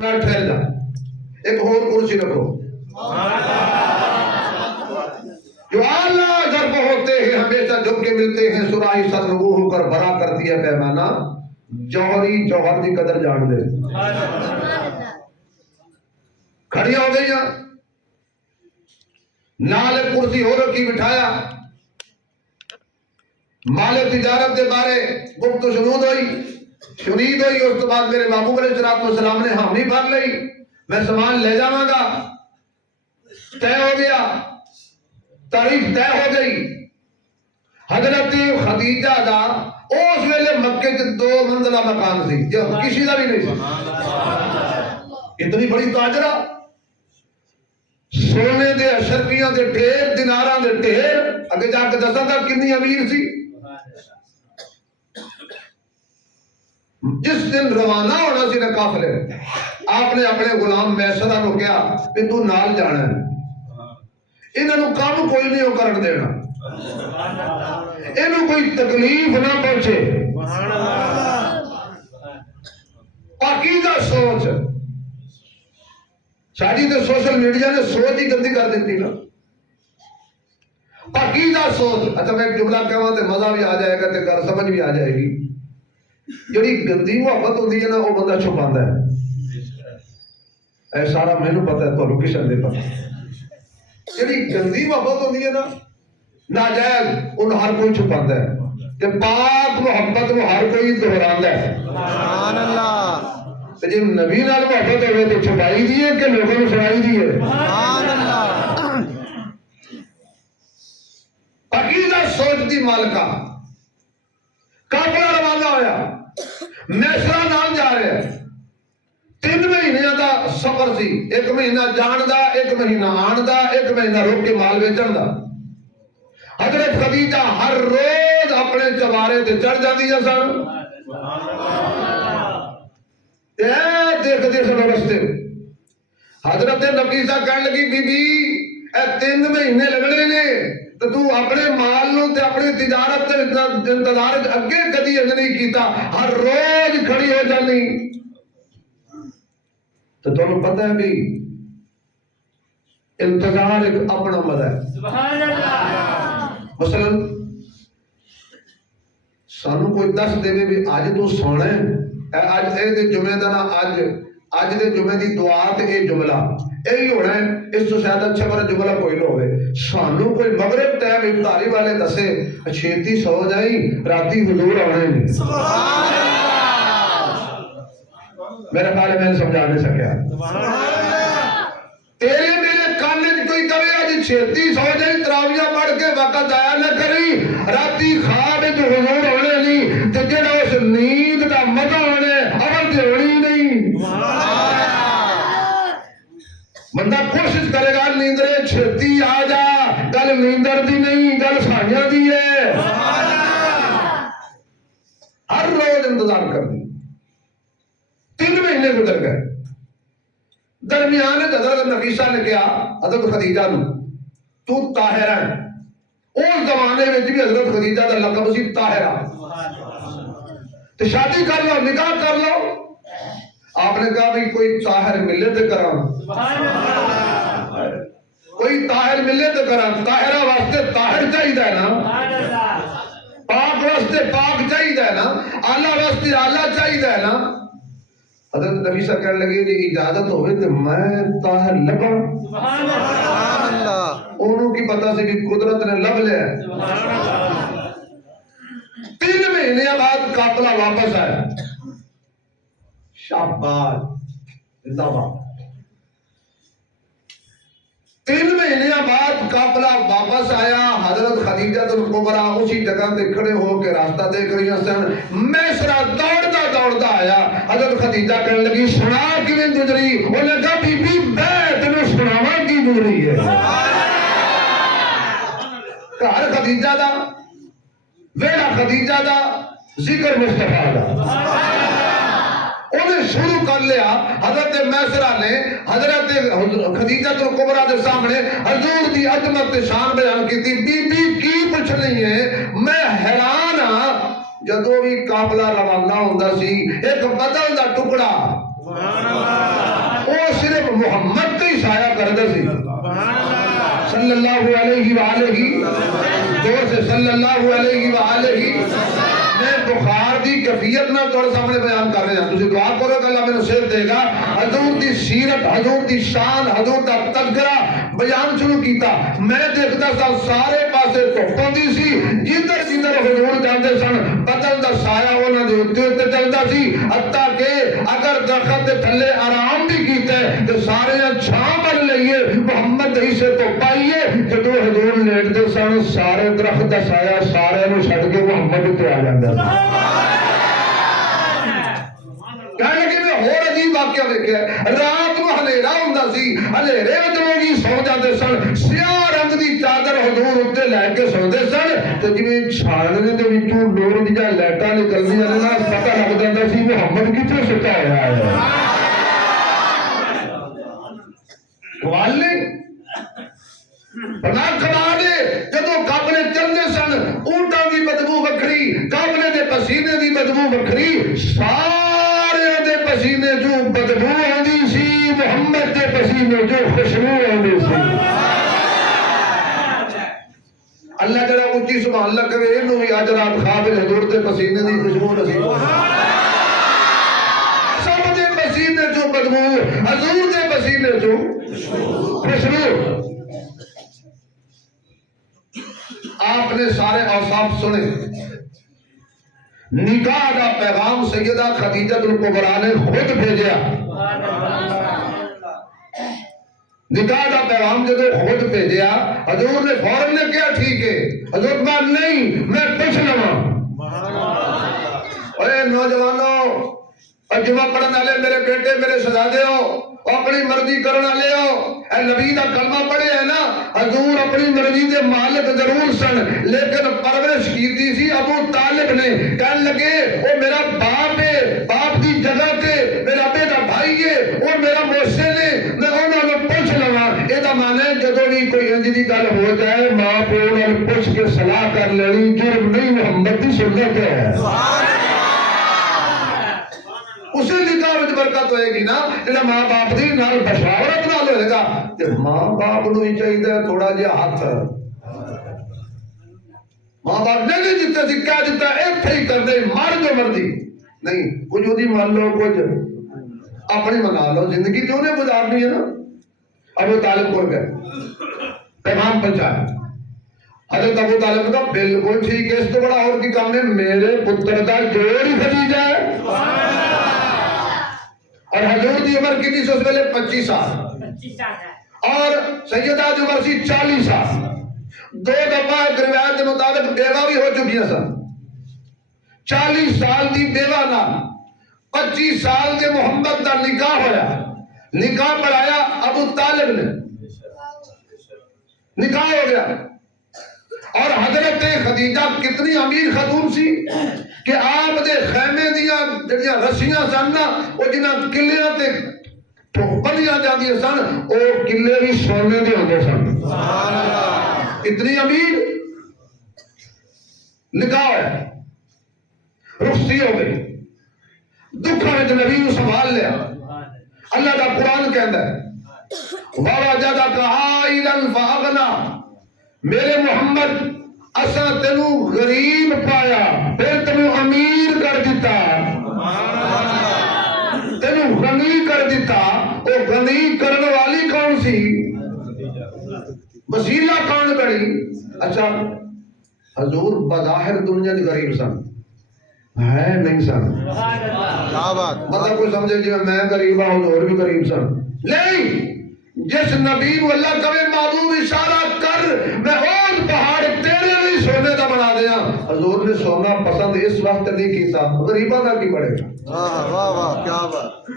ٹھہر جا ایک اور کرسی رکھو جو اعلیٰ ضرب ہوتے ہیں ہمیشہ جھک کے ملتے ہیں سراہی سر وہ ہو کر بھرا کرتی ہے پیمانہ جوہری جوہر کی قدر جان دے کھڑیاں ہو گئی نال کرسی ہو رکھی بٹھایا مال تجارت کے بارے گفت و شنود ہوئی اس کے بعد میرے محبوب علیہ السلام نے حامی بھر لئی میں سامان لے جاواں گا طے ہو گیا تاریخ طے ہو گئی حضرت خدیجہ دا اس ویلے مکے کے 2 منزلہ مکان سی جو کسی دا بھی نہیں سی اتنی بڑی تاجرہ سونے دے اشرفیاں دے ڈھیر دیناراں دے ڈھیر اگے جا کے دساں گا کتنی امیر سی جس دن روانہ ہونا سی نا قافلے آپ نے اپنے غلام میسرہ کو کیا کہ تو نال جانا ہے انہاں نوں کام کوئی نہیں ہو کرن دینا انہوں کوئی تکلیف نہ پہنچے پاکیزہ سوچ ساری تو سوشل میڈیا نے سوچ ہی گندی کر دیتی نا پاکیزہ سوچ اچھا میں ایک جملہ کہواں تے مزہ بھی آ جائے گا تے گل سمجھ بھی آ جائے گی جڑی گندی محبت ہوندی ہے نا وہ بندہ چھپاندا ہے اے سارا مینوں پتہ ہے تانوں کسے نہیں پتہ جڑی گندی محبت ہوندی ہے نا ناجائز ان ہر کوئی چھپاندا ہے کہ پاک محبت کو ہر کوئی دہراندا ہے سبحان اللہ تے جے نبی نال محبت ہوے تے چھپائی دی ہے کہ لوگوں کو سنائی دی ہے سبحان اللہ پاکیزہ سوچ دی مالکہ قافلہ روانہ ہویا میسرہ نال جا رہے ہیں 3 مہینے دا سفر سی 1 مہینہ جان دا 1 مہینہ آن دا 1 مہینہ رک کے مال بیچن دا حضرت خدیجہ ہر روز اپنے چوارے تے چڑھ جاتی ہے سن دیکھ سن رستے حضرت نفیسہ کہنے لگی بی بی اے 3 مہینے لگنے نے تو تو اپنے مال نو تے اپنی تجارت تے انتظار اگے کدی نہیں کیتا ہر روز کھڑی ہو جانی تو تمہیں پتہ ہے بھی انتظار ایک اپنا مزہ ہے سبحان اللہ مثلا سانو کوئی دس دے بھی اج تو سونا ہے اج اے دے جمعے دا نا اج دے جمعے دی دعا تے اے جملہ یہی ہونا ہے اس تو شاید اچھا بڑا جملہ کوئی نہ ہوئے سانو کوئی مغرب ٹائم افطاری والے دسے چھیتی سو جائیں راتی حضور آنے نہیں سبحان اللہ میرے خیال میں سمجھا نہیں سکیا تیرے میرے کاننے کوئی کرے آج چھیتی سو جائیں تراویہ پڑھ کے وقت ضائع نہ کری راتی خواب جو حضور آنے نہیں تے جڑا اس نیند دا مزہ آنے عمل تے ہونی نہیں بندہ کوشش کرے گا نیندرے چھتی آ جا گل نیندر دی نہیں گل سائیاں دی ہے ہر روز انتظار کر دی 3 مہینے گزر گئے درمیان حضرت نفیسہ نے کیا حضرت خدیجہ نو تو طاہرہ ہے اس زمانے میں بھی حضرت خدیجہ دا لقب سی طاہرہ تو شادی کر لو نکاح کر لو آپ نے کہا بھی کوئی طاہر ملے تو کرام کوئی طاہر ملے تو کرام طاہرہ واسطے طاہر چاہیے نا پاک واسطے پاک چاہیے نا آلہ واسطے آلہ چاہیے نا حضرت نفیسہ کہنے لگے کہ اجازت ہوئے تو میں طاہر لبا سبحان اللہ انہوں کی پتہ سے بھی قدرت نے لب لیا 3 مہینے بعد قافلہ واپس آیا شاباش زندہ باد 3 مہینے بعد قافلہ واپس آیا حضرت خدیجہ الکبریٰ اسی جگہ تے کھڑے ہو کے راستہ دیکھ رہی سن میسرہ دوڑتا آیا حضرت خدیجہ کہنے لگی سنا کیویں گزری وہ لگا بی بی میں تینوں سناواں کی گزری ہے گھر خدیجہ دا ویڑا خدیجہ دا ذکر مصطفیٰ دا انہیں شروع کر لیا حضرت میسرہ نے حضرت خدیجہ الکبریٰ کے سامنے حضور دی عظمت شان بیان کی تھی بی بی کی پوچھنی ہے میں حیران ہاں جدوں بھی قافلہ روانہ ہوندا سی ایک بدل دا ٹکڑا سبحان اللہ محمد تے سایہ کردا سی صلی اللہ علیہ وآلہ دور سے صلی اللہ علیہ وآلہ میں بخار دی کیفیت نہ توڑ سامنے بیان کر رہے ہیں تسی دعا کرو کہ اللہ میں صحت دے گا حضور دی سیرت حضور دی شان حضور دا تذکرہ بیان شروع کیتا میں دیکھتا سا سارے پاسے دھوپ ہوندی سی جدھر جدھر حضور جاندے سن بدل دا سایہ انہاں دے اوتے چلدا سی حتیٰ کہ اگر درخت دے تھلے آرام بھی کیتے تو سارے چھاں بن لئیے محمد ہی سے تو پائیے جدو حضور لیٹ دے سن سارے درخت دا سایہ سارے نو چھڈ کے محمد تے آ جاندا کہنے کہ میں اور عجیب واقعہ دیکھا ہے رات کو ہنیرا ہوندا سی ہنیرے وچ لوگ سو جاندے سن سیاہ رنگ دی چادر حضور اوتے لے کے سوندے سن تے جویں چھاننے دے وچوں نور دی جا لائٹاں نکلدیاں نے نا پتہ لگ جاندا سی محمد کتھے ستا ہوا ہے والے بنا کھڑا دے جدو کابلے چلنے سن اونٹاں دی بدبو وکھری کابلے دے پسینے دی بدبو وکھری سارے دے پسینے جو بدبو آندی سی محمد دے پسینے جو خوشبو آندی سی اللہ جڑا اونچی سبحان اللہ کرے انہوں بھی آج رات خواب حضور دے پسینے دی خوشبو نصیب سب دے پسینے جو بدبو حضور دے پسینے جو خوشبو آپ نے سارے اوصاف سنے نکاح کا پیغام سیدہ خدیجہ الکبریٰ نے خود بھیجا نکاح کا پیغام جب خود بھیجا حضور نے فوراً نے کیا ٹھیک ہے حضور کہا نہیں میں پوچھ لوں اے نوجوانوں جمعہ پڑھنے والے میرے بیٹے میرے شہزادے ہو اپنی مرضی کرنے والے ہو اے نبی دا کلمہ پڑھے ہے نا حضور اپنی مرضی دے مالک ضرور سن لیکن پرورش کیتی سی ابو طالب نے کہنے لگے وہ میرا باپ ہے باپ دی جگہ تے میرا بیٹا بھائی ہے وہ میرا محسن ہے میں انہوں نے پوچھ لوا یہ دا معنی ہے جدوں بھی کوئی انج دی گل ہو جائے ماں پیو نال پوچھ کے صلاح کر لینی جرم نہیں محمد دی سنت ہے اسے نکاح وچ برکت ہوئے گی نا جڑا ماں باپ دی نال بشاورت نال ہوئے گا تے ماں باپ نو ہی چاہیے تھوڑا جہا ہاتھ ماں باپ نے نہیں جتے سی کیا جتا ایتھے ہی کر دے مر جو مرضی نہیں کچھ وہی مان لو کچھ اپنی منا لو زندگی تو نے گزارنی ہے نا ابو طالب کو گئے پیغام پہنچایا حضرت ابو طالب نے کہا بالکل ٹھیک ہے اس تو بڑا اور کی کام ہے میرے پتر دا جوڑ ہی خدیجہ ہے اور حضور دی عمر کتنی سے اس ویلے 25 سال اور سیدہ دی عمر سی 40 سال دو دفعہ ایک روایت کے مطابق بیوہ بھی ہو چکی ہے سن 40 سال دی بیوہ نہ 25 سال دے محمد دا نکاح ہویا نکاح پڑھایا ابو طالب نے نکاح ہو گیا اور حضرت خدیجہ کتنی امیر خاتون سی کہ آپ دے خیمے دیا جڑیاں رسیاں سن نا وہ جنہاں قلعیاں تے بنیاں جاندیاں سن وہ قلعے بھی سونے دے ہوندے سن اتنی امیر نکاح ہے رخصتی ہو گئی دکھاں وچ نبی نو سنبھال لیا اللہ دا قرآن کہندا ہے وَوَجَدَكَ عَائِلًا فَأَغْنَىٰ میرے محمد اساں تینو غریب پایا پھر تینو امیر کر دیتا تینو غنی کر دیتا وہ غنی کرنے والی کون سی وسیلہ کون بڑی اچھا حضور بظاہر دنیا دی غریب سن ہے نہیں سن مطلب کوئی سمجھے جی میں غریب ہوں حضور بھی غریب سن نہیں جس نبی کو اللہ کبھی معبود اشارہ کر میں اور پہاڑ تیرے لیے سونے کا بنا دیا حضور نے سونا پسند اس وقت نہیں کیتا غریبہ کا کی پڑے واہ واہ واہ کیا بات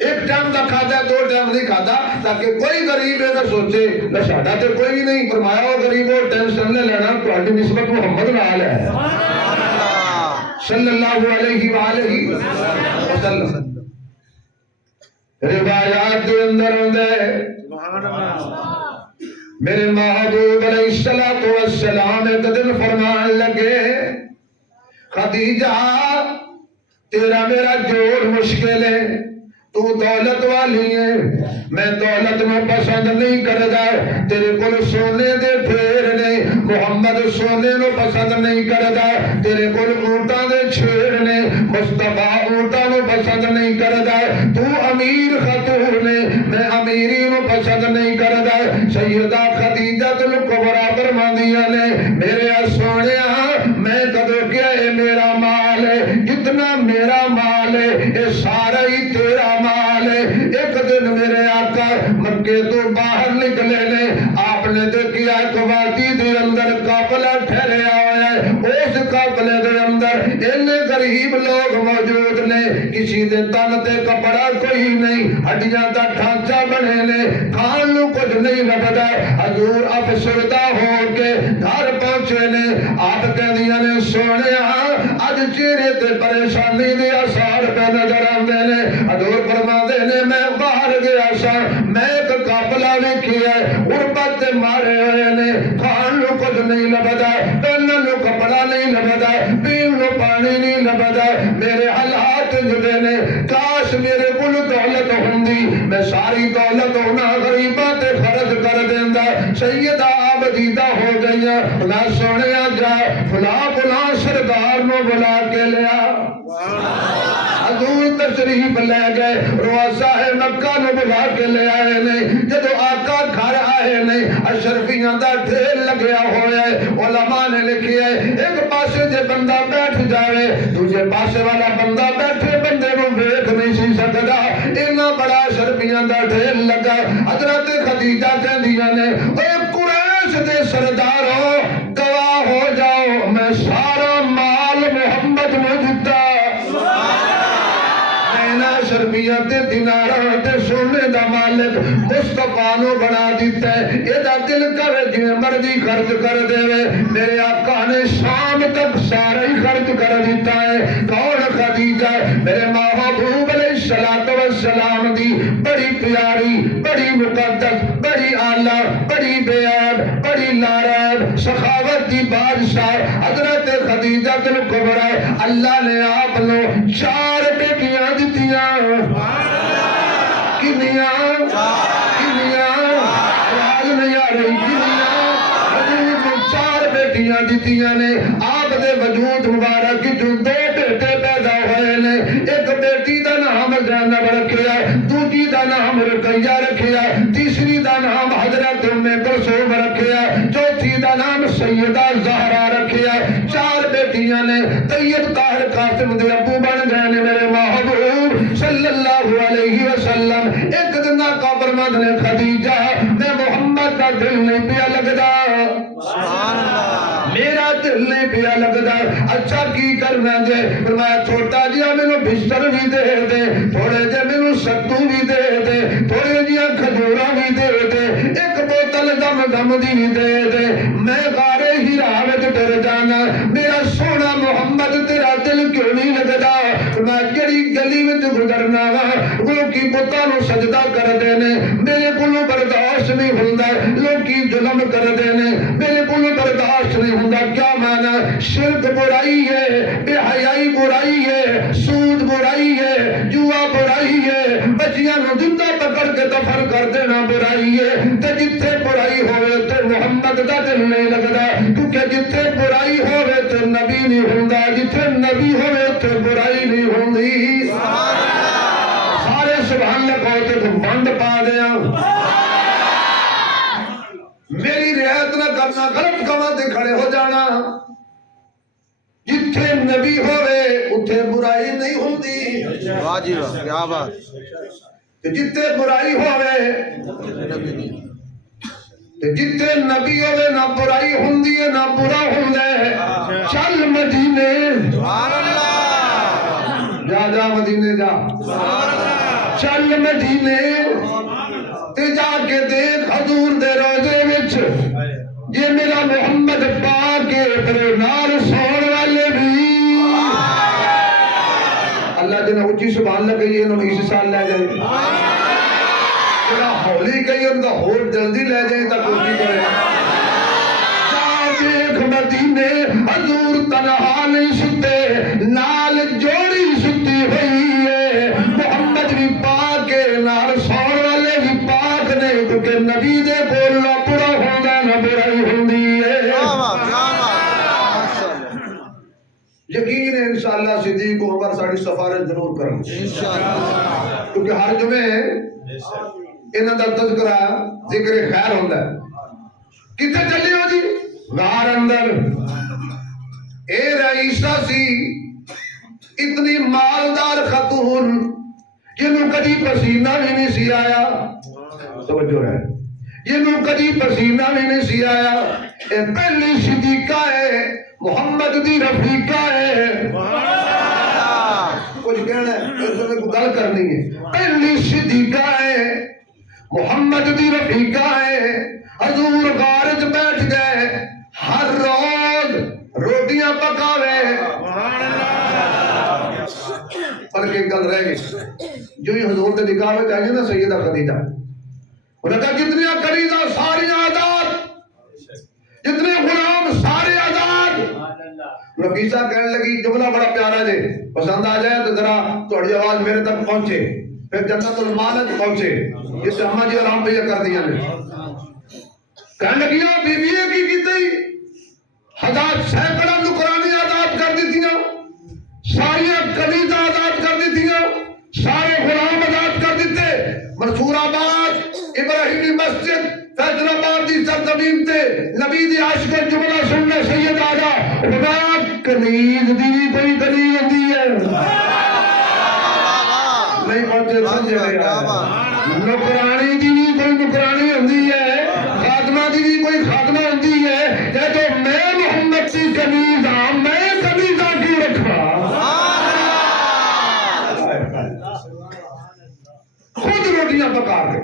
ایک ٹائم کا کھاتا ہے دو ٹائم نہیں کھاتا تاکہ کوئی غریب ہے نہ سوچے نہ ساڈا تے کوئی نہیں فرمایا وہ غریب ہو ٹینشن نہ لینا تہاڈی نسبت محمد نال ہے صلی اللہ علیہ وآلہ وسلم روایات کے اندر میرے محبوب علیہ السلام ایک دن فرمان لگے خدیجہ تیرا میرا جوڑ مشکل ہے تو دولت والی ہے میں دولت میں پسند نہیں کردا تیرے کول سونے دے پھیر نے محمد سونے نو پسند نہیں کردا تیرے کول اونٹاں دے چھیر نے مصطفیٰ اونٹاں نو پسند نہیں کردا تو امیر خاتون نے میں امیری نو پسند نہیں کردا سیدہ خدیجہ الکبریٰ فرماندیاں نے میرے سونیا میں کدو کیا ہے میرا مال ہے جتنا میرا مال ہے یہ سارا ہی تیرا مال ہے ایک دن میرے آقا مکے تو باہر نکلے نے آپ نے دیکھیا ایک وادی دے اندر قافلہ ٹھہریا ہوا ہے اس قافلے دے اندر اتنے غریب لوگ موجود نے کسی دے تن تے کپڑا کوئی نہیں ہڈیاں دا ڈھانچہ بنے نے کھان نو کچھ نہیں لبدا حضور افسردہ ہو کے گھر پہنچے نے آپ کہندیاں نے سونیا اج چہرے تے پریشانی دے آثار پہ نظر آندے نے حضور فرماندے نے میں باہر گیا سا میں ایک قافلہ ویکھیا غربت تے مارے ہوئے نے کھان نو کچھ نہیں لبدا پہنن نو کپڑا نہیں لبدا پین نو پانی نہیں لبدا میرے حالات جدے نے کاش میرے کول دولت ہوندی میں ساری دولت ہونا غریباں تے خرچ کر دیندا سیدہ عابدیدہ ہو گئیاں نہ سونیا جا فلاں سردار نو بلا کے لیا حضور تشریف لے گئے رواسا ہے مکہ نو بلا کے لے آئے نے جدو آقا گھر آئے نے اشرفیاں دا ڈھیر لگیا ہویا ہے علماء نے لکھی ہے ایک پاسے جے بندہ بیٹھ جاوے دوسرے پاسے والا بندہ بیٹھے بندے نو ویکھ نہیں سی سکدا اتنا بڑا اشرفیاں دا ڈھیر لگا حضرت خدیجہ کہندیاں نے اے قریش دے سردارو گواہ ہو جاؤ میں سارا مال محمد نو دتا شرمیت دیناراں تے سونے دا مالک مصطفیٰ نو بنا دیتا ہے اے دا دل کرے جویں مرضی خرچ کر دے میرے آقا نے شام تک سارا ہی خرچ کر دیتا ہے کون خدیجہ میرے محبوب علیہ السلام دی بڑی پیاری بڑی مقدس بڑی اعلیٰ بڑی بے عیب بڑی ناریب سخاوت دی بادشاہ حضرت خدیجہ الکبریٰ اللہ نے آپ نو 4 بیٹیاں دتیاں کنیاں آواز نہیں آ رہی کنیاں حضور کو 4 بیٹیاں دتیاں نے آپ دے وجود مبارک جو 2 بیٹے پیدا ہوئے نے ایک بیٹی دا نام زینب رکھیا دوسری دا نام رقیہ رکھیا تیسری دا نام حضرت ام کلثوم رکھیا چوتھی دا نام سیدہ زہرا رکھیا 4 بیٹیاں نے طیب طاہر قاسم دے ابو بن گئے نے میرے محبوب صلی اللہ علیہ وسلم ایک دن آقا فرماندے نے خدیجہ میں محمد کا دل نہیں پیا لگدا سبحان اللہ میرا دل نہیں پیا لگدا اچھا کی کرنا جے فرمایا چھوٹا جیا مینوں بستر بھی دے دے تھوڑے جے مینوں ستو بھی دے دے تھوڑے جیا کھجوراں بھی دے دے ایک بوتل زمزم دی بھی دے دے میں غارے ہیرا وچ ڈر جانا میرا سونا محمد تیرا دل کیوں نہیں لگدا میں جڑی گلی وچ گزرنا وا لوکی بتاں نو سجدہ کر دے نے میرے کولوں برداشت نہیں ہوندا لوکی ظلم کر دے نے میرے کولوں برداشت نہیں ہوندا کیا معنی شرک برائی ہے بے حیائی برائی ہے سود برائی ہے جوا برائی ہے بچیاں نو زندہ پکڑ کے دفن کر دینا برائی ہے تے جتھے برائی ہوے تے محمد دا دل نہیں لگدا کیونکہ جتھے برائی ہوے تے نبی نہیں ہوندا جتھے نبی ہوے تے برائی نہیں ہوندی سارے سبحان اللہ کہو تے بند پا دیاں میری رعایت نہ کرنا غلط کماں تے کھڑے ہو جانا جتھے نبی ہوئے اتھے برائی نہیں ہوندی واہ جی واہ کیا بات جتھے برائی ہوئے جتھے نبی ہوئے نہ برائی ہوندی ہے نہ برا ہوندا ہے چل مدینے سبحان اللہ جا مدینے جا سبحان اللہ چل مدینے تے جا کے دیکھ حضور دے روضے وچ یہ میرا محمد پاک تیرے نال سون والے بھی اللہ جنہ اچھی سبحان اللہ کہیے انہوں نے اس سال لے جائے جنہ ہولی کہیے ان کا ہور جلدی لے جائے تک اچھی کرے جا دیکھ مدینے حضور تنہا نہیں ستے نال جوڑی ستی ہوئی ہے محمد بھی پاک نال سون والے بھی پاک نے کیونکہ نبی دے کول نہ برا ہوندا نہ برائی ہوندی ہے کیا بات ماشاءاللہ یقین ہے انشاءاللہ صدیق عمر ساڑی سفارش ضرور کریں انشاءاللہ کیونکہ ہر جمعے انہاں دا تذکرہ ذکر خیر ہوندا ہے کتے چلے ہو جی غار اندر اے رئیسہ سی اتنی مالدار خاتون جنہوں کدی پسینہ بھی نہیں سی آیا توجہ ہے جنہوں کدی پسینہ بھی نہیں سی آیا اے پہلی صدیقہ ہے محمد دی رفیقہ ہے کچھ کہنا ہے اس میں کوئی گل کرنی ہے پہلی صدیقہ ہے محمد دی رفیقہ ہے حضور غارج بیٹھ گئے ہر روز روٹیاں پکاوے پر ایک گل رہ گئی جو ہی حضور دے نکاح میں جائیے نا سیدہ خدیجہ انہوں نے کہا جتنی خدیجہ ساری آزاد جتنے غلام سارے آزاد نفیسہ کہنے لگی جملہ بڑا پیارا ہے پسند آ جائے تو ذرا تھوڑی آواز میرے تک پہنچے پھر جنت المالت پہنچے جس سے ہمیں جی آرام پہ کر دیا نے کہنے لگی بی بی اے کی کیتے ہزار سینکڑا نکرانی آزاد کر دی تھی ساری قدیجہ آزاد کر دی تھی سارے غلام آزاد کر دیتے منصور آباد ابراہیمی مسجد فیصل آباد دی سرزمین تے نبی دی عاشق جملہ سننے سید آجا خدا کنیز دی کوئی کنیز ہوتی ہے نہیں پہنچے سمجھے گیا نکرانی دی کوئی نکرانی ہوتی ہے خاتمہ دی کوئی خاتمہ ہوتی ہے کہ تو میں محمد کی کنیز ہاں میں کنیزہ کی رکھا خود روٹیاں پکا کے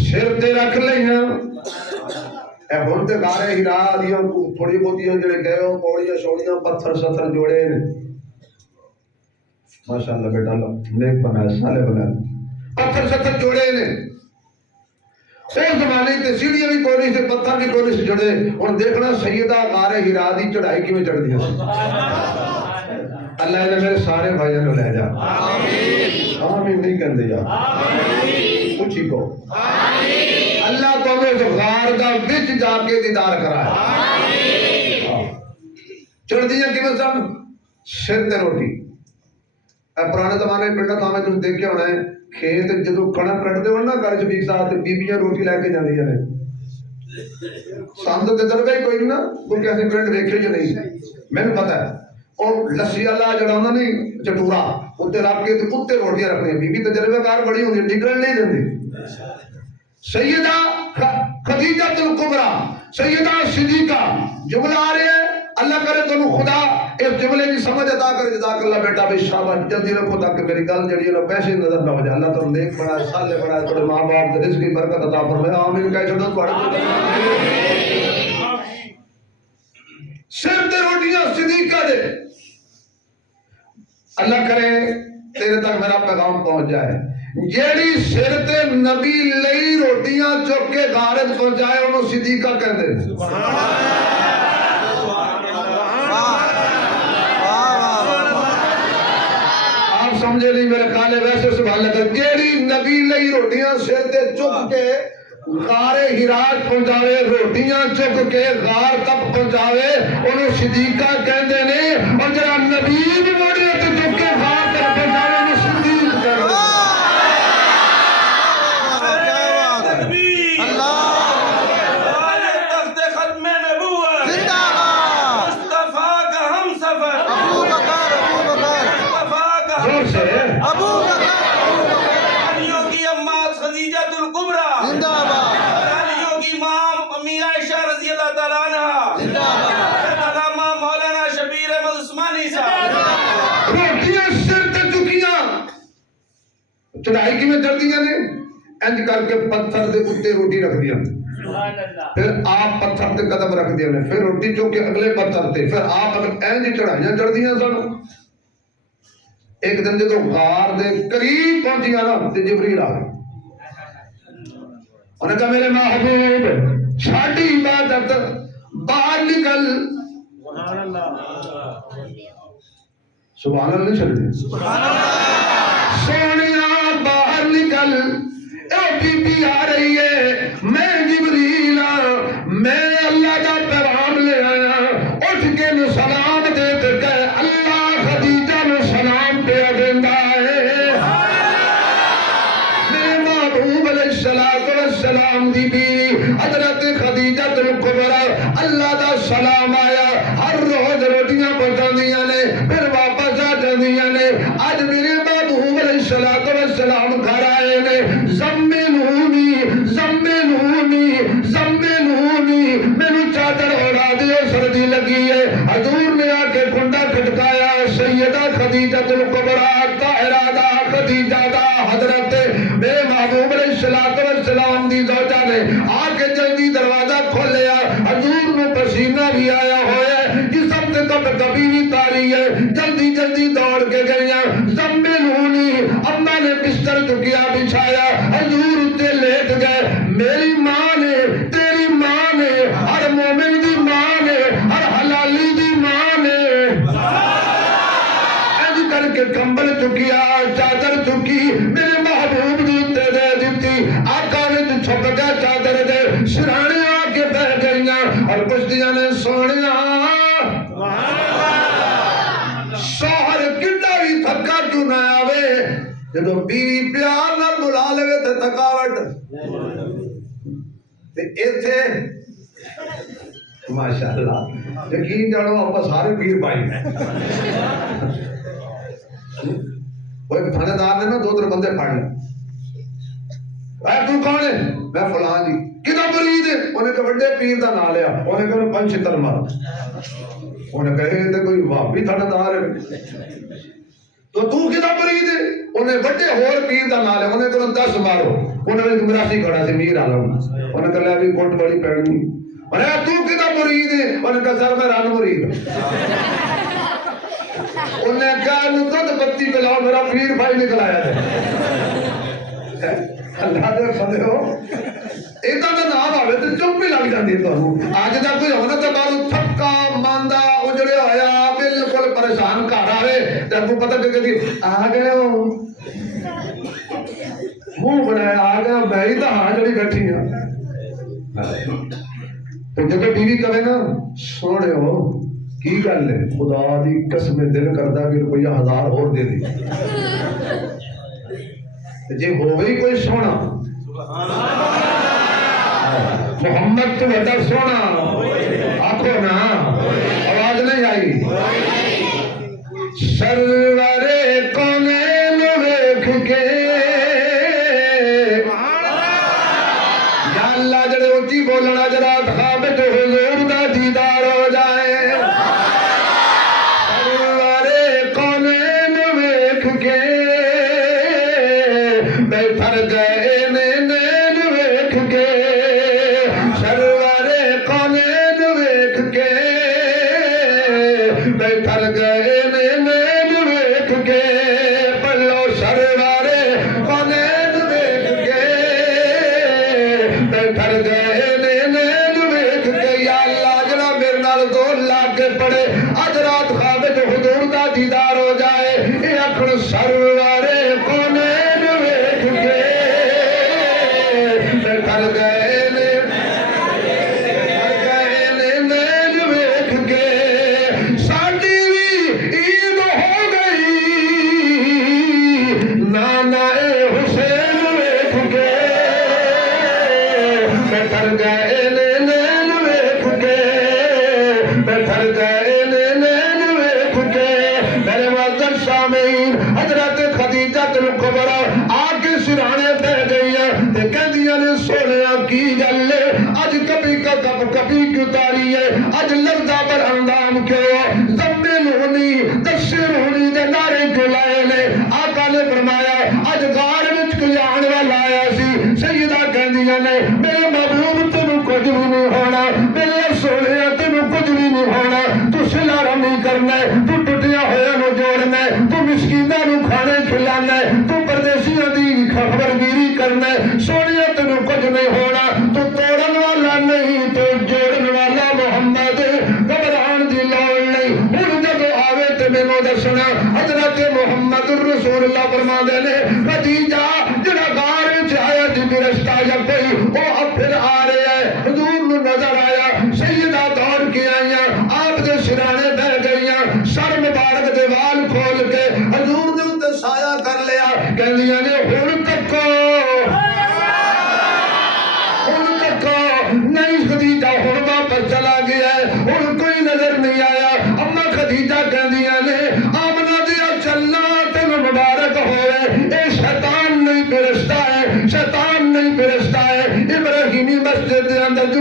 سر تے رکھ لینا اے ہن تے گارے ہرا دیاں تھوڑی بہتیاں جڑے گئے ہو پوڑیاں شوڑیاں پتھر ستھر جوڑے نے ماشاءاللہ بیٹا اللہ نیک بنایا صالح بنایا پتھر ستھر جوڑے نے اس زمانے تے سیڑھیاں بھی کوئی نہیں سے پتھر بھی کوئی نہیں سے جڑے ہن دیکھنا سیدہ غارے ہرا دی چڑھائی کیویں چڑھ دی اللہ نے میرے سارے بھائیوں کو لے جا آمین آمین نہیں کہندے یا آمین اونچی کو آمین اللہ تو ہمیں غار دا وچ جا کے دیدار کرائے آمین چڑھ دیاں کیویں سن سر تے روٹی پرانے زمانے پنڈا تھا میں تم دیکھے ہونا ہے کھیت جدو کڑک کٹتے ہو نا گھر شفیق صاحب بیبیاں روٹی لے کے جاندیاں نے سامنے تجربہ ہی کوئی نہیں نا کوئی کیسے پرنٹ دیکھے جو نہیں میں نے پتا ہے اور لسی اللہ جڑا ہونا نہیں چٹورا اتنے رکھ کے اتنے روٹیاں رکھنی ہیں بیوی تجربہ کار بڑی ہوتی ہے ٹکڑ نہیں دیندی سیدہ خدیجہ الکبریٰ سیدہ صدیقہ جملہ آ رہے ہیں اللہ کرے تو خدا اس جملے کی سمجھ عطا کرے جزاک اللہ بیٹا بے شاباش جلدی رکھو تاکہ میری گل جڑی ہے پیسے نظر نہ ہو جائے اللہ تعالی نیک بنا صالح بنا تھوڑے ماں باپ کے رزق کی برکت عطا فرمائے آمین کہہ چھوڑو تھوڑے سر تے روٹیاں صدیقہ دے اللہ کرے تیرے تک میرا پیغام پہنچ جائے جیڑی سر تے نبی لئی روٹیاں چک کے غارت پہنچائے انہوں صدیقہ کہتے ہیں آپ سمجھے نہیں میرے کالے ویسے سبحان اللہ جیڑی نبی لئی روٹیاں سر تے چک کے غار ہراج پہنچاوے روٹیاں چک کے غار تک پہنچاوے انہوں صدیقہ کہتے ہیں اور جڑا نبی بھی موڑے تے چک کے غار تک پہنچاوے انہوں صدیق کہتے ہیں چڑھائی کی میں چڑھ دیا نے انج کر کے پتھر دے اتے روٹی رکھ دیا پھر آپ پتھر دے قدم رکھ دیا نے پھر روٹی چو کے اگلے پتھر تے پھر آپ انج چڑھائیاں چڑھ دیا سن ایک دن جدو غار دے قریب پہنچیا نا تے جبریل آ گئے انہوں نے کہا میرے محبوب چھاڑی عبادت باہر نکل سبحان اللہ چھڑ دیا سونیا باہر بی بی آ رہی ہے میں جبریل میں اللہ کا پیغام لے آیا اٹھ کے نو سلام دے تے کہ اللہ خدیجہ نو سلام دے دیندا ہے میرے محبوب علیہ الصلوۃ والسلام دی بیوی حضرت خدیجہ کبریٰ اللہ دا سلام آیا ہر روز روٹیاں پکاندیاں نے پھر واپس آ جاندیاں نے اج میرے محبوب علیہ الصلوۃ والسلام گھر آئے نے زملونی زملونی زملونی مینوں چادر اڑا دیو سردی لگی ہے حضور نے آ کے کنڈا کھٹکایا سیدہ خدیجہ کبریٰ طاہرہ دا خدیجہ دا حضرت میرے محبوب علیہ الصلوۃ والسلام دی زوجہ نے آ کے جلدی دروازہ کھولیا حضور میں پسینہ بھی آیا ہوا ہے جسم سے کبھی بھی تاری ہے جلدی جلدی دوڑ کے گئیاں زملونی اما نے بستر چکیا بچھایا حضور اتنے لیٹ گئے میری ماں نے تیری ماں نے ہر مومن دی ماں نے ہر حلالی دی ماں نے اج کر کے کمبل چکیا چادر چکی میرے محبوب دی اتنے دے دیتی آقا نے تو چھپ گیا چادر دے سرانے آ کے بہ گئیاں اور پوچھدیاں نے سونیا شوہر کڈا بھی تھکا کیوں نہ آوے جدو بیوی پیار نال بلا لے تے تھکاوٹ تے ایتھے ماشاءاللہ یقین جانو آپ سارے پیر بھائی وہ ایک تھانے دار نے نا دو تر بندے پڑھ لے اے تو کون ہے میں فلاں جی کدا مرید ہے انہیں کہ بڑے پیر دا نام لیا انہیں کہ پنج چھتر مار انہیں کہے تے کوئی وہابی تھانے دار ہے تو کدا مرید ہے انہیں بڑے ہور پیر دا نام لیا انہیں کہ 10 مارو انہیں ایک مراسی کھڑا سی میر عالم انہیں کہ لے ابھی کوٹ بڑی پڑھنی انہیں تو کدا مرید ہے انہیں کہ سر میں رن مرید انہیں کہا نو دودھ پتی پلاؤ میرا پیر بھائی نکل آیا تھا اللہ دے فضل ہو ایدہ دا نام آوے تو چپ بھی لگ جاندی ہے تو آج دا کوئی ہونا تو بارو تھکا ماندہ اجڑے ہویا بالکل پریشان کار آوے تو کو پتہ کہ کہتی آ گئے ہو منہ بنایا آ گئے میں ہی تو ہاں جڑی بیٹھی ہیں تو جب بیوی کہے نا سوڑے ہو کی گل ہے خدا دی قسم دل کردا کہ روپیہ 1000 اور دے دی جے ہوئی کوئی سونا محمد تو بڑا سونا آنکھو نا آواز نہیں آئی سرور کونین ویکھ کے یا اللہ جڑے اونچی بولنا جڑا ثابت حضور دا دیدار ہو جائے سرور کونین ویکھ کے بیٹھر گئے نین ویکھ کے سرور کونین ویکھ کے بیٹھر گئے نین ویکھ کے پلو سرور کونین ویکھ کے بیٹھر گئے نین ویکھ کے یا اللہ جڑا میرے نال دو لاکھ کے پڑے اج رات خواب حضور دا دیدار ہو جائے اے اکھڑ سرور کونین ویکھ کے بیٹھر گئے نین ویکھ کے ساڈی بھی عید ہو گئی نانا حسین ویکھ کے بیٹھر گئے نین ویکھ کے بیٹھر گئے نین ویکھ کے میرے معزز سامعین حضرت خدیجہ کبریٰ آ کے سرانے پہ گئی ہیں تے کہندیاں نے سونیا کی گل ہے اج کبھی کبھی کیوں تاری ہے اج لرزہ بر اندام کیوں زملونی دشرونی دے نعرے کیوں لائے نے آقا نے فرمایا اج غار وچ کوئی آن والا آیا سی سیدہ کہندیاں نے میرے محبوب تینوں کچھ بھی نہیں ہونا میرے سونیا تینوں کچھ بھی نہیں ہونا تو صلہ رحمی کرنا ہے تو ٹوٹیا ہویا نو جوڑنا ہے تو مسکیناں نو کھانے کھلانا ہے تو پردیسیاں دی خبرگیری کرنا ہے سونیا تینوں کچھ نہیں ہونا تو توڑن والا نہیں تو جوڑن والا محمد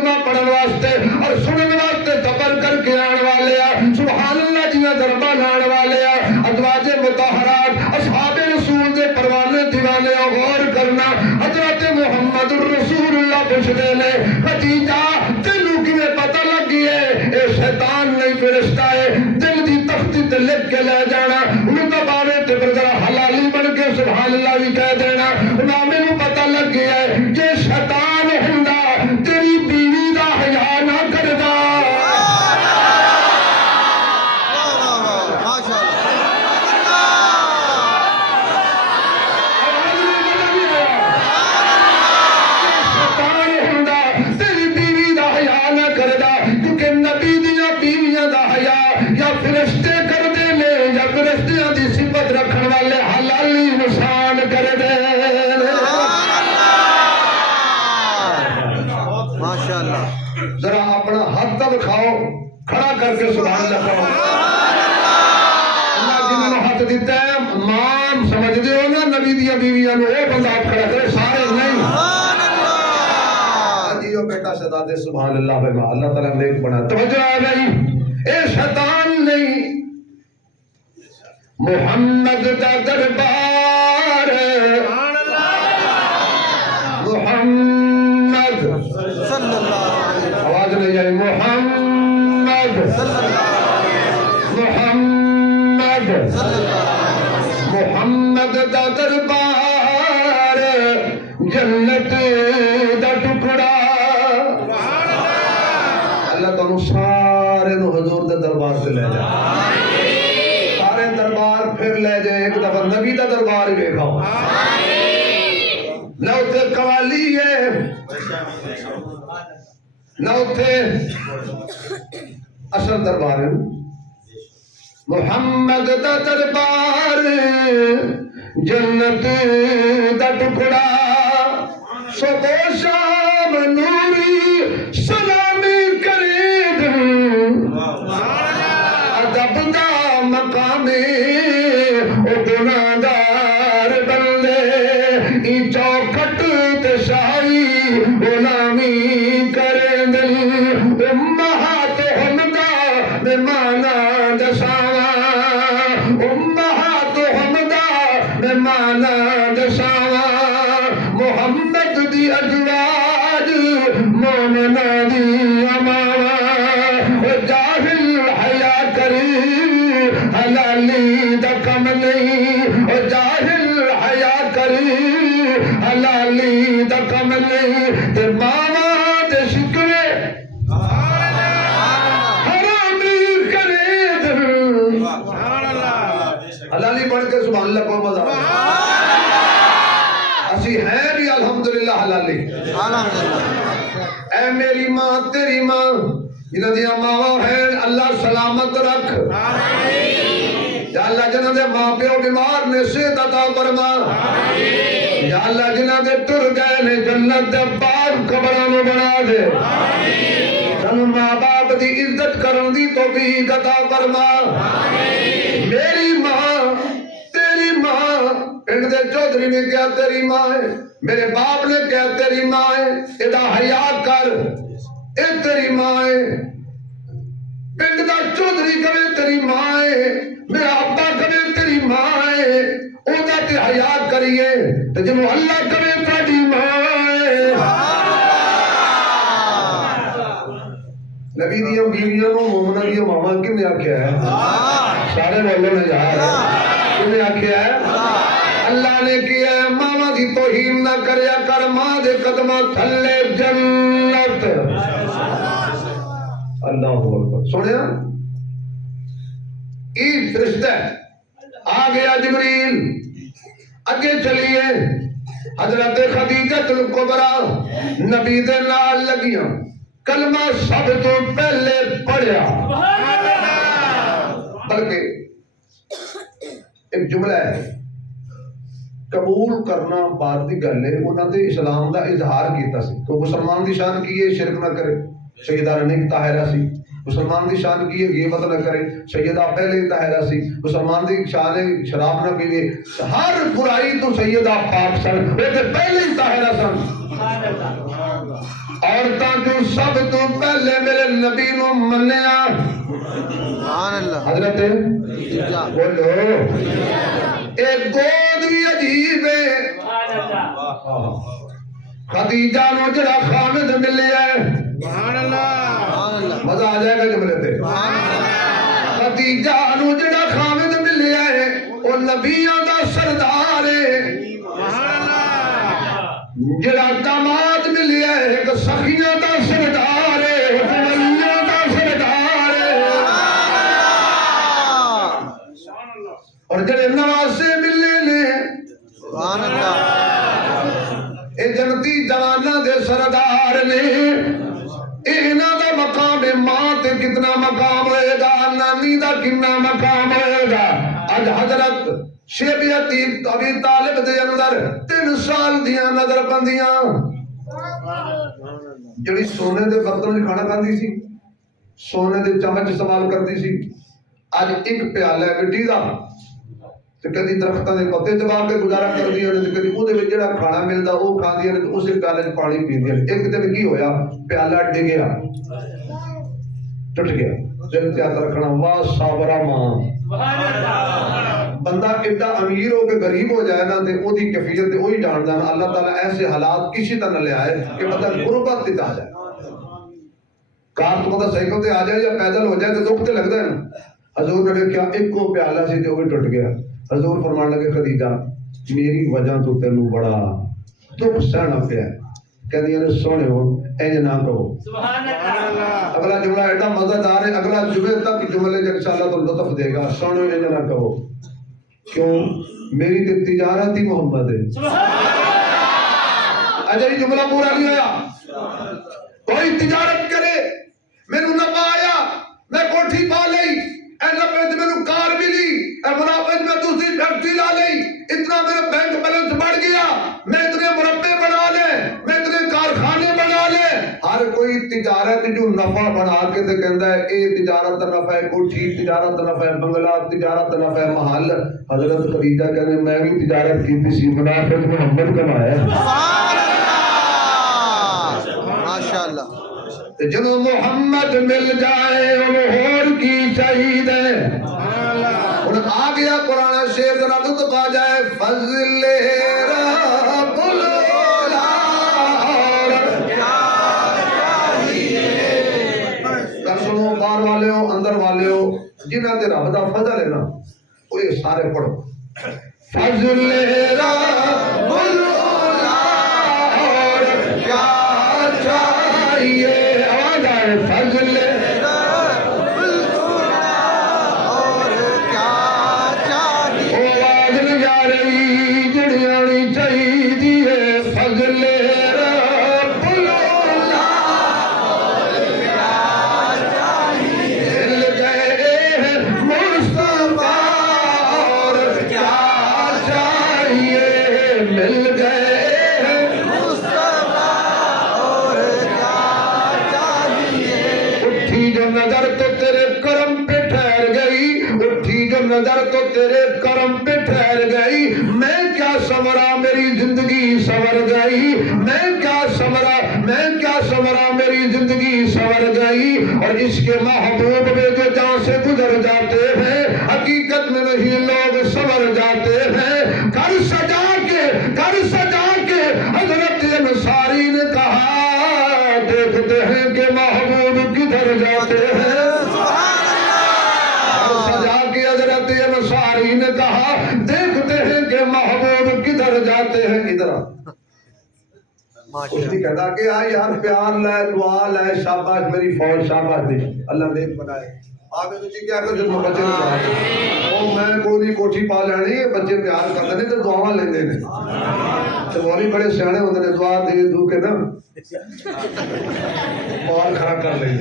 کلمہ پڑھن واسطے اور سنن واسطے صبر کر کے آن والے سبحان اللہ جیاں دربان آن والے ازواج مطہرات اصحاب رسول دے پروانے دیوانے غور کرنا حضرت محمد الرسول اللہ پوچھتے نے خدیجہ تینوں کیویں پتہ لگی ہے اے شیطان نہیں فرشتہ ہے دل دی تختی تے لکھ کے لے جانا انہوں تو باوے تے پر ذرا حلالی بن کے سبحان اللہ بھی کہہ دینا انہوں میں پتہ لگ گیا ہے کہ شیطان ہندا تیری بیوی دا حیا نہ کردا ذرا اپنا ہاتھ تب کھاؤ کھڑا کر کے سبحان اللہ کہو اللہ جنہوں نے ہاتھ دیتا ہے مام سمجھ دے ہو نا نبی دیا بیویاں نے وہ بندہ ہاتھ کھڑا کرے سارے نہیں جیو بیٹا صدا دے سبحان اللہ بے ماں اللہ تعالیٰ نے ایک بنا توجہ آ گئی اے شیطان نہیں محمد دا دربار محمد صلی اللہ آواز نہیں جائے محمد محمد محمد دا دربار جنت دا ٹکڑا اللہ تعالیٰ سارے نو حضور دا دربار سے لے جائے سارے دربار پھر لے جائے ایک دفعہ نبی دا دربار ہی دیکھاؤ نہ اتنے قوالی ہے نہ اتنے اصل دربار ہے محمد دا دربار جنت دا ٹکڑا صبح شام نوری سلامی کرے دن ادب دا مقامی او گناہگار بندے ای چوکھٹ تے شاہی غلامی کرے دل امہات حمدہ مہمانا دشاوا امہات حمدہ مہمانا دشاوا محمد دی ازواج مومنہ دی اماوا جاہل حیا کری حلالی دا کم نہیں جاہل حیا کری حلالی دا کم نہیں تے ماما دے شکرے حرامی کرے دل حلالی پڑھ کے سبحان اللہ کو مزہ اسی ہیں بھی الحمدللہ حلالی اے میری ماں تیری ماں جنہاں دیا ماں ہیں اللہ سلامت رکھ یا اللہ جنہاں دے ماں پیو بیمار نے صحت عطا فرما یا اللہ جنہاں دے ٹر گئے نے جنت دے باغ قبراں نو بنا دے سن ماں باپ دی عزت کرن دی توفیق عطا فرما میری ماں تیری ماں پنڈ دے چودھری نے کیا تیری ماں ہے میرے باپ نے کیا تیری ماں ہے ادا حیا کر اے تیری ماں ہے پنڈ دا چودھری کرے تیری ماں ہے میرا ابا کرے تیری ماں ہے او دا تے حیا کریے تے جنوں اللہ کرے تیری ماں ہے نبی دیا بیویاں نو مومنہ دیا ماما کن نے آکھیا ہے سارے بولو نے جا رہے کن نے آکھیا ہے اللہ نے کیا ہے ماما دی توہین نہ کریا کر ماں دے قدمہ تھلے جنت اللہ اکبر سنیا ای فرشتہ آ گیا جبریل اگے چلیے حضرت خدیجہ الکبریٰ نبی دے نال لگیاں کلمہ سب تو پہلے پڑھیا بلکہ ایک جملہ ہے قبول کرنا بات دی گل ہے انہاں نے اسلام دا اظہار کیتا سی تو مسلمان دی شان کی ہے شرک نہ کرے سیدہ رنیک طاہرہ سی مسلمان دی شان کی ہے غیبت نہ کرے سیدہ پہلے طاہرہ سی مسلمان دی شان ہے شراب نہ پیوے ہر برائی تو سیدہ پاک سن وہ تے پہلے ہی طاہرہ سن عورتاں جو سب تو پہلے میرے نبی نو منیا سبحان اللہ حضرت خدیجہ بولو ایک گود بھی عجیب ہے خدیجہ نو جڑا خامد ملیا ہے سبحان اللہ مزہ آ جائے گا جملے تے خدیجہ نو جڑا خامد ملیا ہے وہ نبیوں دا سردار ہے جڑا داماد ملیا ہے ایک سخیاں دا سردار ہے حکمرانیاں دا سردار ہے اور جڑے نواسے ملے نے سبحان اللہ اے جنتی جواناں دے سردار نے انہاں دا مقام ماں تے کتنا مقام ہوئے گا نانی دا کتنا مقام ہوئے گا اج حضرت شیب یتیم ابی طالب دے اندر 3 سال دیاں نظر بندیاں جڑی سونے دے برتن وچ کھانا کھاندی سی سونے دے چمچ استعمال کردی سی اج ایک پیالہ ہے مٹی دا تے کدی درختاں دے پتے چبا کے گزارا کردیاں نے تے کدی اودے وچ جڑا کھانا ملدا او کھاندیاں نے تے اسی پیالے وچ پانی پیندیاں نے ایک دن کی ہویا پیالہ ڈگیا ٹوٹ گیا دل تے ہاتھ رکھنا واہ صابرہ ماں بندہ ایڈا امیر ہو کے غریب ہو جائے نا تے او دی کیفیت تے وہی جاندا نا اللہ تعالیٰ ایسے حالات کسی طرح لے آئے کہ بندہ غربت تے آ جائے کار تو بندہ سائیکل تے آ جائے یا پیدل ہو جائے تے دکھ تے لگدا ہے نا حضور نے کہا ایک کو پیالہ سی تے وہ بھی ٹوٹ گیا حضور فرمان لگے خدیجہ میری وجہ تو تینوں بڑا دکھ سہنا پیا کہندی نے سونے ہو انج نہ کہو سبحان اللہ اگلا جملہ ایڈا مزیدار ہے اگلا جملے تک جملے جو انشاءاللہ تو لطف دے گا سونے انج نہ کہو کیوں میری تے تجارت ہی محمد ہے سبحان اللہ اجے جملہ پورا نہیں ہویا کوئی تجارت کرے مینوں نفع آیا میں کوٹھی پا لئی اے نفع وچ مینوں کار ملی اے منافع وچ میں دوسری فیکٹری لا لئی اتنا میرا بینک بیلنس بڑھ گیا میں اتنے مربے بنا لے میں اتنے کارخانے بنا لے ہر کوئی تجارت جو نفع بنا کے تے کہندا ہے اے تجارت دا نفع ہے کوٹھی تجارت دا نفع ہے بنگلہ تجارت دا نفع ہے محل حضرت خدیجہ کہنے میں بھی تجارت کیتی سی منافع وچ محمد کمایا سبحان اللہ ماشاءاللہ جنو محمد مل جائے انہوں ہور کی شہید ہے انہوں آ گیا قرآن شیر ذرا لطف آ جائے فضل رب کر سنو باہر والے ہو اندر والے ہو جنہ دے رب دا فضل ہے نا وہ یہ سارے پڑھو فضل رب فضل اور کیا چاہیے آواز نہیں آ رہی جڑیانی چاہیے فضل رب مل گئے مصطفیٰ اور کیا چاہیے مل گئے نظر تو تیرے کرم پہ ٹھہر گئی اٹھی جو نظر تو تیرے کرم پہ ٹھہر گئی میں کیا سمرا میری زندگی سنور گئی میں کیا سمرا میری زندگی سنور گئی اور اس کے محبوب میں جو جان سے گزر جاتے ہیں حقیقت میں نہیں لوگ سنور جاتے ہیں گھر سجا کے حضرت انصاری نے کہا دیکھتے ہیں کہ محبوب کدھر جاتے ہیں سجا کے حضرت انصاری نے کہا دیکھتے ہیں کہ محبوب کدھر جاتے ہیں ادھر اس نے کہا کہ یار پیار لائے دعا لائے شاباش میری فوج شاباش دی اللہ نے بنائے آپ نے کیا کر جو بچے نے بنائے او میں کوئی کوٹھی پا لینی بچے پیار کرتے ہیں تو دعاواں لیندے نے تو وہ بھی بڑے سیانے ہوندے نے دعا دے دو کے نا مال کھڑا کر لیں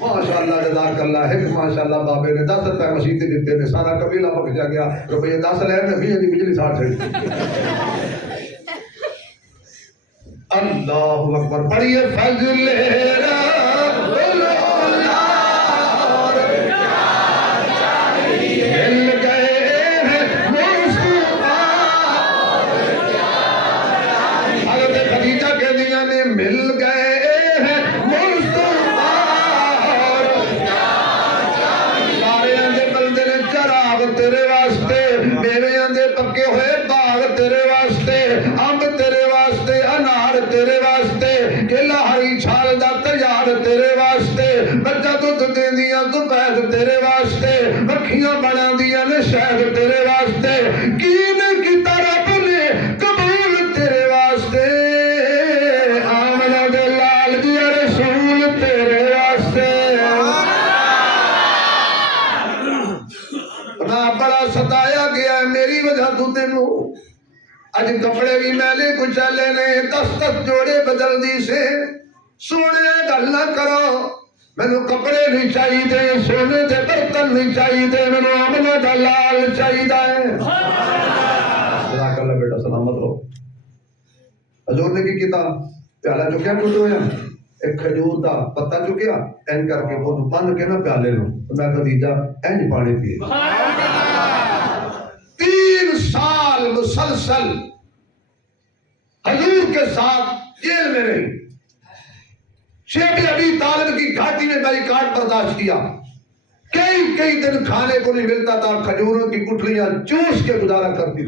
ماشاءاللہ جزاک اللہ ہے ماشاءاللہ بابے نے 10 روپے مسجد دیتے نے سارا قبیلہ بخشا گیا روپے 10 لے نے بھی بجلی ساٹھ چڑھی اللہ اکبر پڑھیے فضل رب مل گئے ہیں مصطفیٰ حضرت خدیجہ کہہ دیا تیرے واسطے کیلا ہری چھال دا تیار تیرے واسطے بچہ دودھ دیندیاں دوپہر تیرے واسطے مکھیاں بنا دیاں نے شہد تیرے واسطے کی نے کیتا رب نے قبول تیرے واسطے آمنہ دے لال دیا رسول تیرے واسطے میں بڑا ستایا گیا ہے میری وجہ تو تینوں اج کپڑے بھی میلے کچالے نے دس جوڑے بدل دی سے سونے گل نہ کرو مینوں کپڑے نہیں چاہیے سونے دے برتن نہیں چاہیے مینوں آمنہ دا لال چاہیے جزاک اللہ بیٹا سلامت رہو حضور نے کی کیتا پیالہ چکیا ٹوٹ ہویا ایک کھجور دا پتا چکیا این کر کے وہ بن کے نہ پیالے لو میں خدیجہ این پانی پیے 3 سال مسلسل حضور کے ساتھ جیل میں رہی شیخ ابی طالب کی گھاٹی میں بیکاٹ برداشت کیا کئی دن کھانے کو نہیں ملتا تھا کھجوروں کی گٹھلیاں چوس کے گزارا کرتی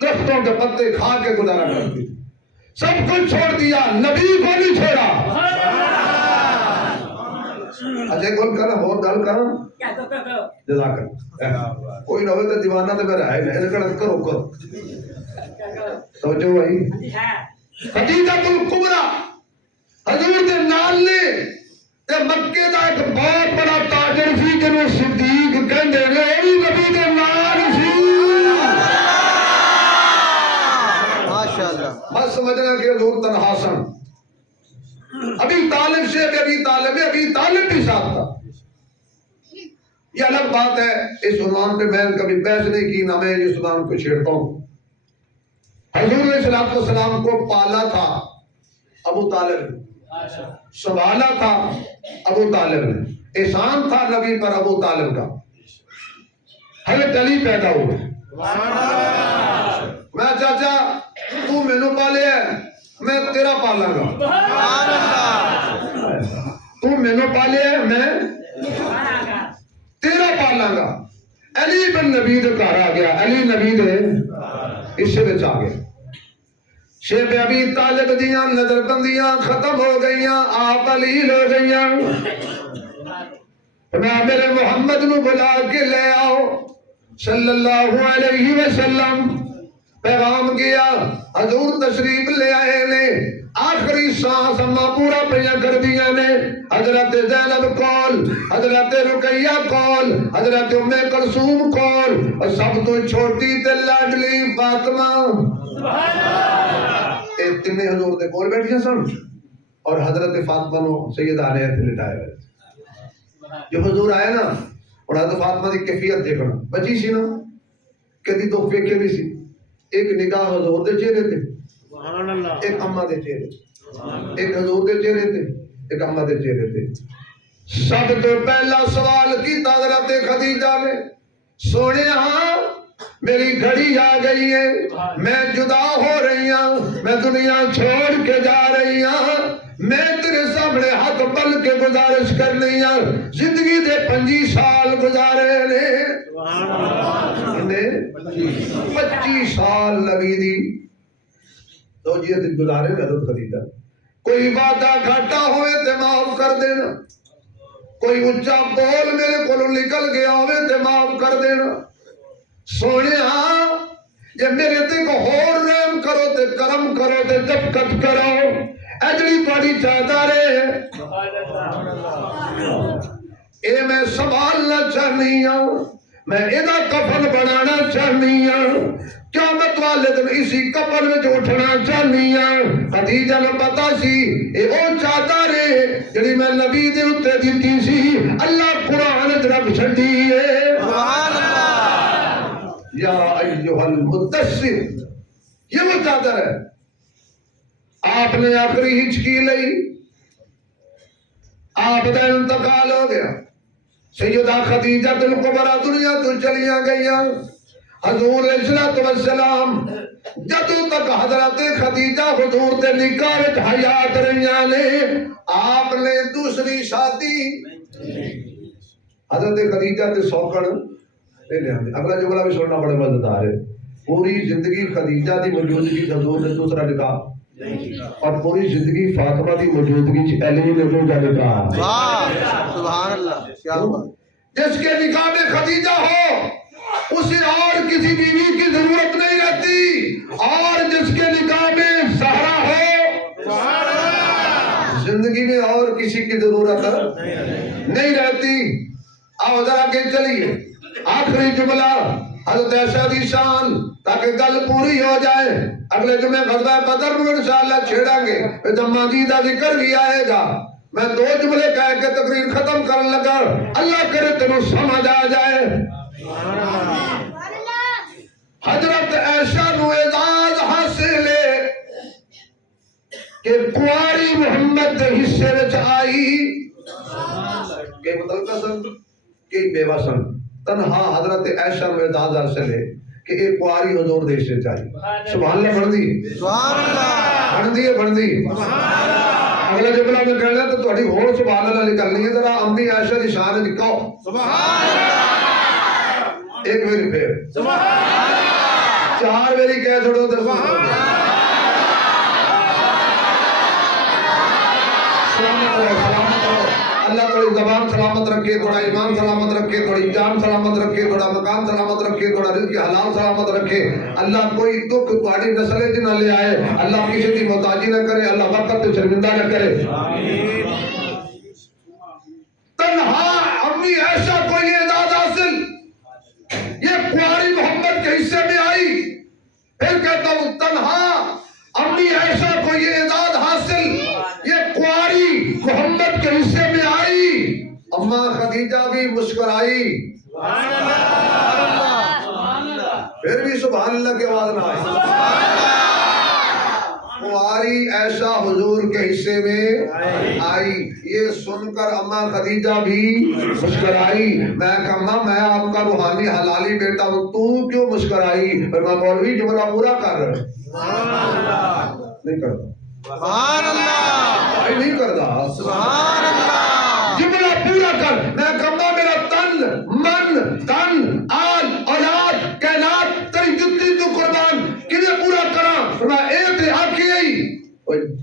درختوں کے پتے کھا کے گزارا کرتی سب کچھ چھوڑ دیا نبی کو نہیں چھوڑا اچھا گل کرنا بہت گل کرنا جزاک اللہ کوئی نہ ہوئے تو دیوانہ تو میرا ہے نہیں کرو توجہ بھائی خدیجہ الکبریٰ حضور دے نال نے تے مکے دا ایک بہت بڑا تاجر سی جنوں صدیق کہندے نے او بھی نبی دے نال سی ماشاءاللہ بس سمجھنا کہ حضور تنہا سن ابھی طالب سے ابھی طالب بھی ساتھ تھا یہ الگ بات ہے اس عنوان پہ میں کبھی بحث نہیں کی نہ میں اس عنوان کو چھیڑتا ہوں حضور علیہ السلام کو پالا تھا ابو طالب نے سنبھالا تھا ابو طالب نے احسان تھا نبی پر ابو طالب کا حضرت علی پیدا ہوئے میں چاچا تو مینوں پالے ہے میں تیرا پالاں گا تو مینوں پالے ہے میں تیرا پالاں گا علی بن نبی دے گھر آ گیا علی نبی دے حصے وچ آ گیا شیخ ابی طالب دیاں نظر بندیاں ختم ہو گئیاں آپ علی ہو گئیاں میں میرے محمد نو بلا کے لے آؤ صلی اللہ علیہ وسلم پیغام گیا حضور تشریف لے آئے نے آخری سانس اما پورا پیاں کر دیا نے حضرت زینب کول حضرت رقیہ کول حضرت ام کلثوم کول اور سب تو چھوٹی تے لاڈلی فاطمہ تینے حضور دے کول بیٹھیا سن اور حضرت فاطمہ نو سید علیہ تے لٹائے ہوئے جو حضور آئے نا اور حضرت فاطمہ دی کیفیت دیکھنا بچی سی نا کدی تو فیکے بھی سی ایک نگاہ حضور دے چہرے تے ایک اماں دے چہرے ایک حضور دے چہرے تے ایک اماں دے چہرے تے سب تو پہلا سوال کیتا حضرت خدیجہ نے سونے ہاں میری گھڑی آ گئی ہے میں جدا ہو رہی ہوں میں دنیا چھوڑ کے جا رہی ہوں میں تیرے سامنے ہاتھ بل کے گزارش کرنی ہوں زندگی دے 25 سال گزارے نے 25 سال نبی دی توجیت گزارے حضرت خدیجہ کوئی وعدہ گھاٹا ہوئے تے معاف کر دینا کوئی اونچا بول میرے کو نکل گیا ہوئے تے معاف کر دینا سونے ہاں یہ میرے تے کو ہور رحم کرو تے کرم کرو تے جبکت کرو اجلی پاڑی چاہتا رہے اے میں سنبھالنا چاہنی ہوں میں ایدہ کفن بنانا چاہنی ہوں قیامت والے دن اسی کفن میں جو اٹھنا چاہنی ہوں خدیجہ نے پتا سی اے او چاہتا رہے جنہی میں نبی دے اتے دیتی سی اللہ قرآن جنب چھڑی ہے یا ایوہ المدثر یہ وہ چادر ہے آپ نے آخری ہچکی لئی آپ دا انتقال ہو گیا سیدہ خدیجہ الکبریٰ دنیا تو چلیاں گئیاں حضور علیہ السلام جدو تک حضرت خدیجہ حضور دے نکاح وچ حیات رہیاں نے آپ نے دوسری شادی حضرت خدیجہ تے سوکڑ اگلا جملہ بھی سننا بڑے مزیدار ہے پوری زندگی خدیجہ دی موجودگی حضور نے دوسرا نکاح اور پوری زندگی فاطمہ کی موجودگی چ علی نے جو نکاح واہ سبحان اللہ کیا بات جس کے نکاح میں خدیجہ ہو اسے اور کسی بیوی کی ضرورت نہیں رہتی، اور جس کے نکاح میں زہرا ہو زندگی میں اور کسی کی ضرورت نہیں رہتی۔ آؤ ذرا کہ چلیے آخری جملہ حضرت عائشہ دی شان تاکہ گل پوری ہو جائے۔ اگلے جمعے غزوہ بدر میں انشاءاللہ چھیڑیں گے، جب ماجیدہ ذکر بھی آئے گا۔ میں 2 جملے کہہ کے تقریر ختم کرنے لگا، اللہ کرے تمہیں سمجھ آ جائے۔ حضرت عائشہ نو اعزاز حاصل ہے کہ کنواری محمد دے حصے وچ آئی کہ مطلقہ سن کہ بیوہ سن، تنہا حضرت عائشہ نو اعزاز حاصل ہے کہ ایک کنواری حضور دے حصے چاہیے۔ سبحان اللہ بڑھ دی، سبحان اللہ بڑھ دی ہے، بڑھ دی۔ اگلا جملہ میں کہنا تو تھوڑی ہور سبحان اللہ نکلنی ہے، ذرا امی عائشہ دی شان نکاؤ سبحان اللہ ایک میری پھر سبحان اللہ 4 میری کہہ چھوڑو تو سلامت رہو، سلامت رہو۔ اللہ تھوڑی زبان سلامت رکھے، تھوڑا ایمان سلامت رکھے، تھوڑی جان سلامت رکھے، تھوڑا مکان سلامت رکھے، تھوڑا رزق حلال سلامت رکھے۔ اللہ کوئی دکھ تھوڑی نسل وچ نہ لے آئے، اللہ کسی کی محتاجی نہ کرے، اللہ وقت تے شرمندہ نہ کرے۔ تنہا امی عائشہ کو یہ اعزاز حاصل، یہ کنواری محمد کے حصے میں آئی۔ پھر کہتا ہوں تنہا امی عائشہ کو یہ اعزاز حاصل، یہ کنواری محمد کے حصے میں آئی۔ اماں خدیجہ بھی مسکرائی، پھر بھی سبحان اللہ کی آواز نہ آئی۔ کنواری عائشہ حضور کے حصے میں آئی، یہ سن کر اماں خدیجہ بھی مسکرائی۔ میں کہا میں آپ کا روحانی حلالی بیٹا ہوں، تو کیوں مسکرائی؟ پر میں مولوی جملہ پورا کر رہا نہیں کرتا، سبحان اللہ بھائی نہیں کرتا، سبحان اللہ جملہ پورا کر۔ میں کہا میرا تن من تن آل اولاد کائنات تیری جتنی تو قربان کیے پورا کراں، میں اے تے آکھی آئی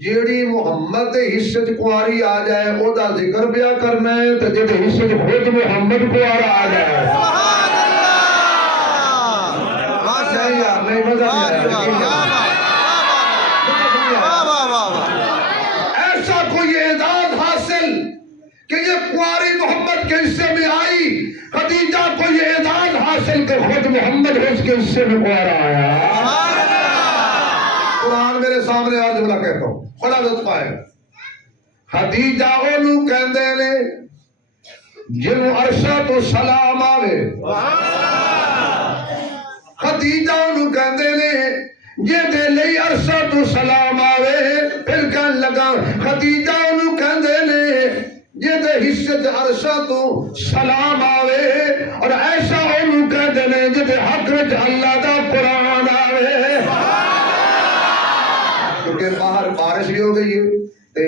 جیڑی محمد دے حصے چ کنواری آ جائے او دا ذکر بیا کرنا ہے، تے جڑے حصے چ خود محمد کنوارا آ جائے۔ سبحان اللہ ماشاء اللہ نہیں مزہ نہیں آیا۔ واہ واہ واہ واہ ایسا کوئی اعزاز حاصل کہ یہ کنواری محمد کے حصے میں آئی۔ خدیجہ کو یہ اعزاز حاصل کہ خود محمد اس کے حصے میں کنوارا آیا۔ قرآن میرے سامنے آج جملہ کہتا ہوں، بڑا لطف آئے گا۔ خدیجہ اونوں کہندے نے جنوں عرشہ تو سلام آوے، خدیجہ اونوں کہندے نے جے لئی عرشہ تو سلام آوے۔ پھر کہن لگا خدیجہ اونوں کہندے نے جے حصے تے عرشہ تو سلام آوے، اور عائشہ اونوں کہندے نے جے حق وچ اللہ دا قرآن آوے۔ کیونکہ باہر بارش بھی ہو گئی ہے تے